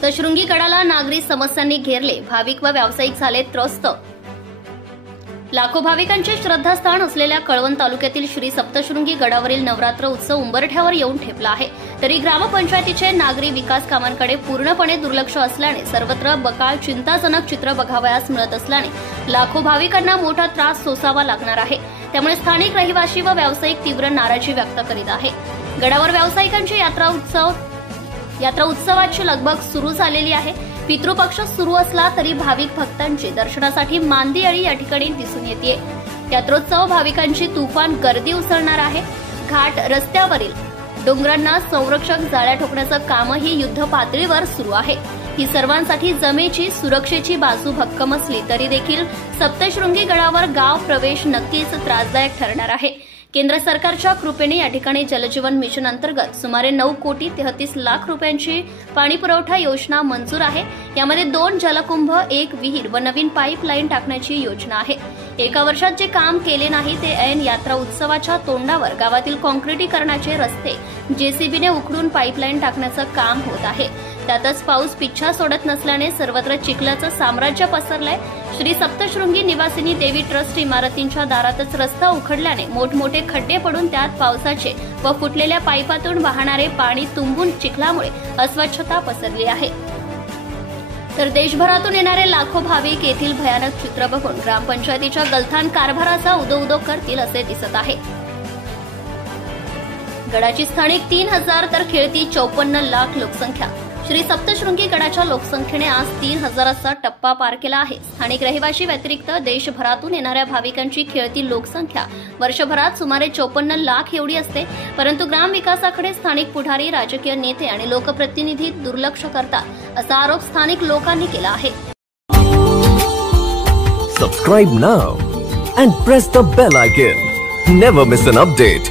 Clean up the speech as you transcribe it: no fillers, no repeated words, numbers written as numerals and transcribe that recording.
सप्तशृंगी गडाला नागरी समस्यांनी घेरले, भाविक व व्यावसायिक झाले त्रस्त। लाखो भाविकांचे श्रद्धास्थान असलेल्या कळवण तालुक्यातील श्री सप्तशृंगी गडावरील नवरात्र उत्सव उंबरठ्यावर येऊन ठेपला आहे। तरी ग्रामपंचायतीचे नागरी विकास कामांकडे पूर्णपणे दुर्लक्ष असल्याने सर्वत्र बकाल चिंताजनक चित्र बघावयास मिळत असल्याने लाखो भाविकांना मोठा त्रास सोसावा लागणार आहे। त्यामुळे स्थानिक रहिवासी व व्यावसायिक तीव्र नाराजी व्यक्त करीत आहे। गडावर व्यावसायिकांची यात्रा उत्सवाची लगबग सुरू झालेली आहे। पितृपक्ष सुरू असला तरी भाविक भक्तांची दर्शनासाठी मांदियाळी या ठिकाणी दिसून येते। यात्रोत्सव भाविकांची तुफान गर्दी उसळणार आहे। घाट रस्त्यावरील डोंगरांना संरक्षक जाळ्या ठोकण्याचं कामही युद्ध पातळीवर सुरू आहे। ही सर्वांसाठी जमेची सुरक्षेची बाजू भक्कम असली तरी देखील सप्तशृंगी गडावर गाव प्रवेश नक्कीच त्रासदायक ठरणार आहे। केंद्र सरकारच्या कृपेने या ठिकाणी जलजीवन मिशन अंतर्गत सुमारे 9,33,00,000 रुपयांची पाणीपुरवठा योजना मंजूर आहे। यामध्ये 2 जलकुंभ, 1 विहीर व नवीन पाईपलाईन टाकण्याची योजना आहे। एका वर्षात जे काम केले नाही ते ऐन यात्रा उत्सवाच्या तोंडावर गावातील काँक्रिटीकरणाचे रस्ते जेसीबीने उखडून पाईपलाईन टाकण्याचं काम होत आहे। त्यातच पाऊस पिच्छा सोडत नसल्याने सर्वत्र चिखलाचं साम्राज्य पसरलंय। श्री सप्तशृंगी निवासिनी देवी ट्रस्ट इमारतींच्या दारातच रस्ता उखडल्याने मोठमोठे खड्डे पडून त्यात पावसाचे व फुटलेल्या पाईपातून वाहणारे पाणी तुंबून चिखलामुळे अस्वच्छता पसरली आहे। तर देशभरातून येणारे लाखो भाविक येथील भयानक चित्र बघून ग्रामपंचायतीच्या गलथान कारभाराचा उदो करतील असे दिसत आहे। गडाची स्थानिक 3,000 तर खेळती 54 लाख लोकसंख्या। श्री सप्तशृंगी गडाच्या लोकसंख्येने आज 3,000चा टप्पा पार केला आहे। स्थानिक रहिवासी व्यतिरिक्त देशभरातून येणाऱ्या भाविकांची खेळती लोकसंख्या वर्षभरात सुमारे 54 लाख एवढी असते। परंतु ग्रामविकासाकडे स्थानिक पुढारी, राजकीय नेते आणि लोकप्रतिनिधी दुर्लक्ष करतात असा आरोप स्थानिक लोकांनी केला आहे। Subscribe now and press the bell icon. Never miss an update.